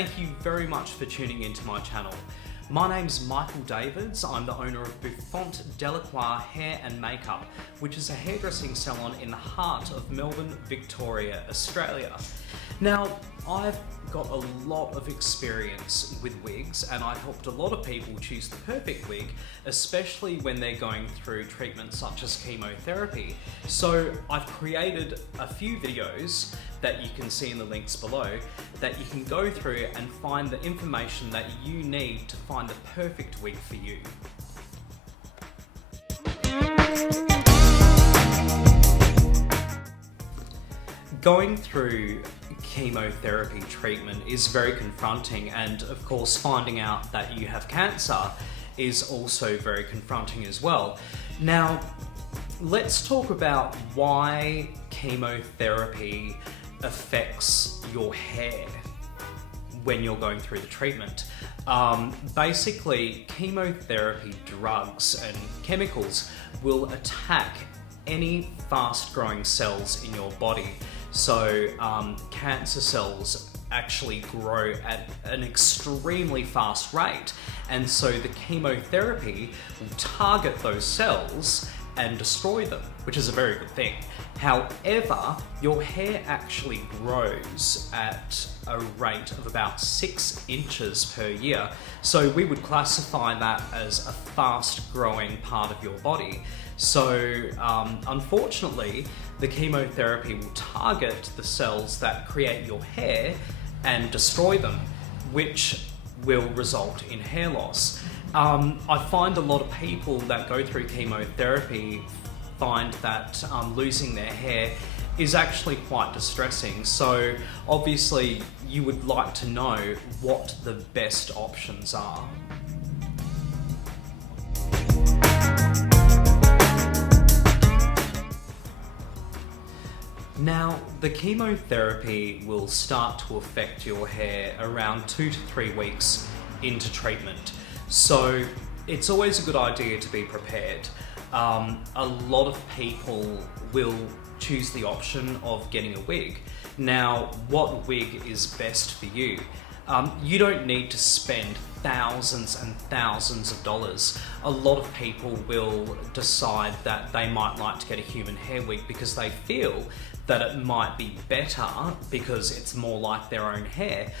thank you very much for tuning into my channel. My name's Michael Davids. I'm the owner of Bouffant Delacroix Hair and Makeup, which is a hairdressing salon in the heart of Melbourne, Victoria, Australia. Now, I've got a lot of experience with wigs, and I've helped a lot of people choose the perfect wig, especially when they're going through treatments such as chemotherapy. So I've created a few videos that you can see in the links below that you can go through and find the information that you need to find the perfect wig for you. Going through chemotherapy treatment is very confronting, and of course finding out that you have cancer is also very confronting as well. Now, let's talk about why chemotherapy affects your hair when you're going through the treatment. Basically, chemotherapy drugs and chemicals will attack any fast-growing cells in your body. So cancer cells actually grow at an extremely fast rate, and so the chemotherapy will target those cells and destroy them, which is a very good thing. However, your hair actually grows at a rate of about 6 inches per year. So we would classify that as a fast growing part of your body. So unfortunately, the chemotherapy will target the cells that create your hair and destroy them, which will result in hair loss. I find a lot of people that go through chemotherapy find that losing their hair is actually quite distressing. So obviously you would like to know what the best options are. Now, the chemotherapy will start to affect your hair around 2 to 3 weeks into treatment. So it's always a good idea to be prepared. A lot of people will choose the option of getting a wig. Now, what wig is best for you? You don't need to spend thousands and thousands of dollars. A lot of people will decide that they might like to get a human hair wig because they feel that it might be better because it's more like their own hair.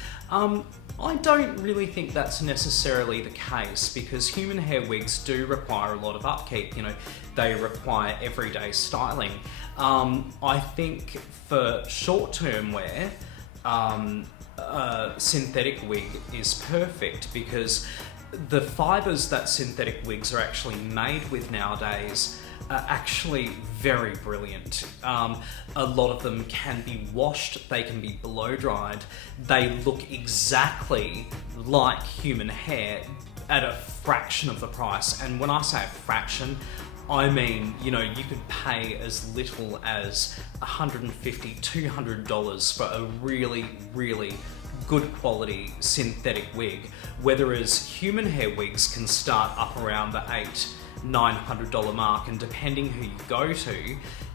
I don't really think that's necessarily the case, because human hair wigs do require a lot of upkeep. You know, they require everyday styling. I think for short-term wear, a synthetic wig is perfect, because the fibers that synthetic wigs are actually made with nowadays are actually very brilliant. A lot of them can be washed, they can be blow dried, they look exactly like human hair at a fraction of the price. And when I say a fraction, I mean, you know, you could pay as little as $150, $200 for a really, really good quality synthetic wig, whereas human hair wigs can start up around the $800-900 mark, and depending who you go to,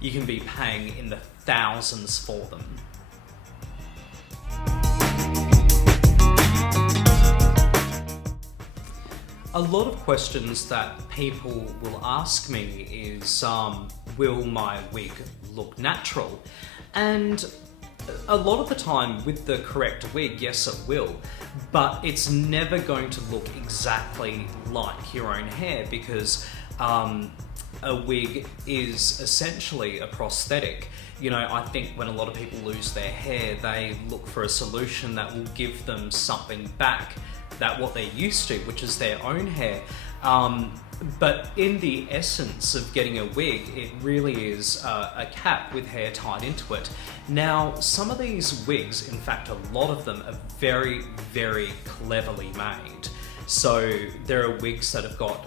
you can be paying in the thousands for them. A lot of questions that people will ask me is, will my wig look natural? And a lot of the time with the correct wig, yes it will, but it's never going to look exactly like your own hair, because a wig is essentially a prosthetic. You know, I think when a lot of people lose their hair, they look for a solution that will give them something back, that what they're used to, which is their own hair. But in the essence of getting a wig, it really is a cap with hair tied into it. Now, some of these wigs, in fact a lot of them, are very, very cleverly made. So there are wigs that have got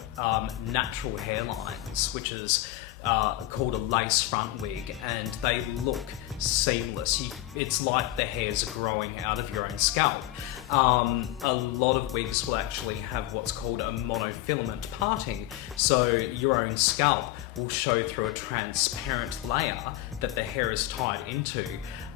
natural hairlines, which is called a lace front wig, and they look seamless. It's like the hair's growing out of your own scalp. A lot of wigs will actually have what's called a monofilament parting, so your own scalp will show through a transparent layer that the hair is tied into.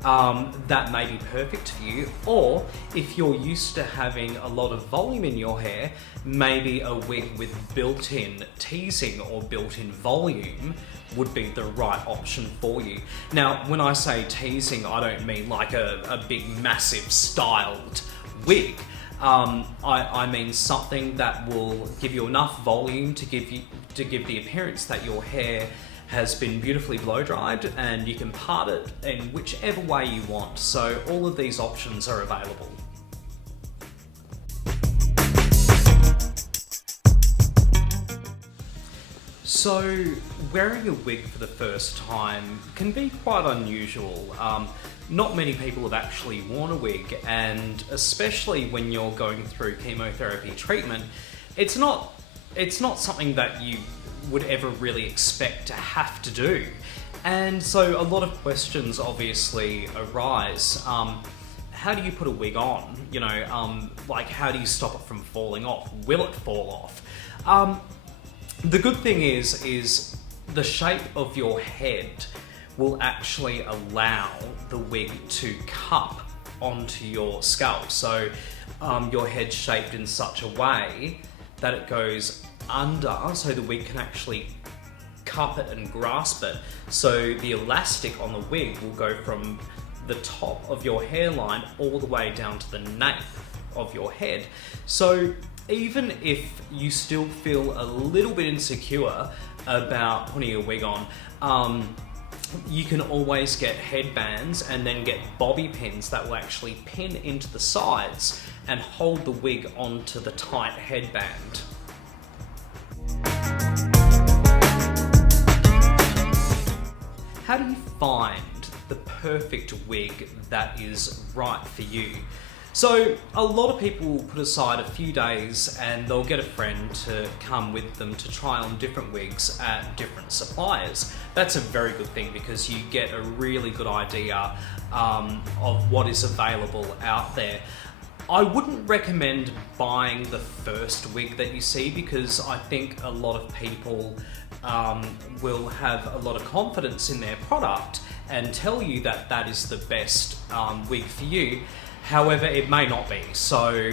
That may be perfect for you, or if you're used to having a lot of volume in your hair, maybe a wig with built-in teasing or built-in volume would be the right option for you. Now, when I say teasing, I don't mean like a big, massive, styled wig. I mean something that will give you enough volume to give the appearance that your hair has been beautifully blow dried, and you can part it in whichever way you want. So all of these options are available. So wearing a wig for the first time can be quite unusual. Not many people have actually worn a wig, and especially when you're going through chemotherapy treatment, it's not something that you would ever really expect to have to do. And so a lot of questions obviously arise. How do you put a wig on? You know, like how do you stop it from falling off? Will it fall off? The good thing is the shape of your head will actually allow the wig to cup onto your scalp. So your head's shaped in such a way that it goes under, so the wig can actually cup it and grasp it. So the elastic on the wig will go from the top of your hairline all the way down to the nape of your head. So even if you still feel a little bit insecure about putting a wig on, you can always get headbands and then get bobby pins that will actually pin into the sides and hold the wig onto the tight headband. How do you find the perfect wig that is right for you? So a lot of people will put aside a few days and they'll get a friend to come with them to try on different wigs at different suppliers. That's a very good thing because you get a really good idea of what is available out there. I wouldn't recommend buying the first wig that you see because I think a lot of people will have a lot of confidence in their product and tell you that that is the best wig for you. However, it may not be. So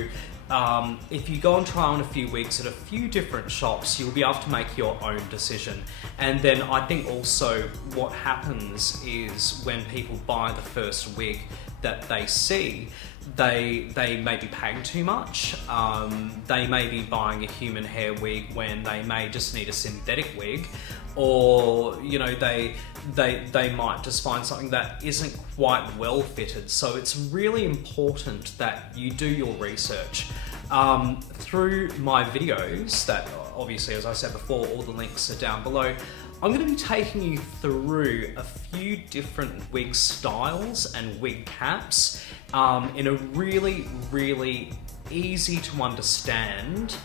if you go and try on a few wigs at a few different shops, you'll be able to make your own decision. And then I think also what happens is when people buy the first wig that they see, they may be paying too much. They may be buying a human hair wig when they may just need a synthetic wig, or you know they might just find something that isn't quite well fitted. So it's really important that you do your research. Through my videos, that obviously, as I said before, all the links are down below, I'm going to be taking you through a few different wig styles and wig caps in a really, really easy to understand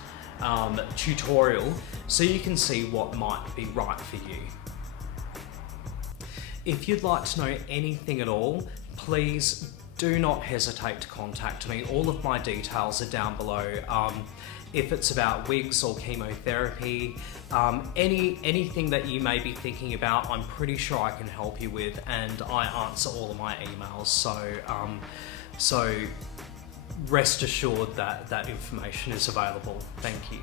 tutorial so you can see what might be right for you. If you'd like to know anything at all, please do not hesitate to contact me. All of my details are down below. If it's about wigs or chemotherapy, anything that you may be thinking about, I'm pretty sure I can help you with, and I answer all of my emails. So rest assured that that information is available. Thank you.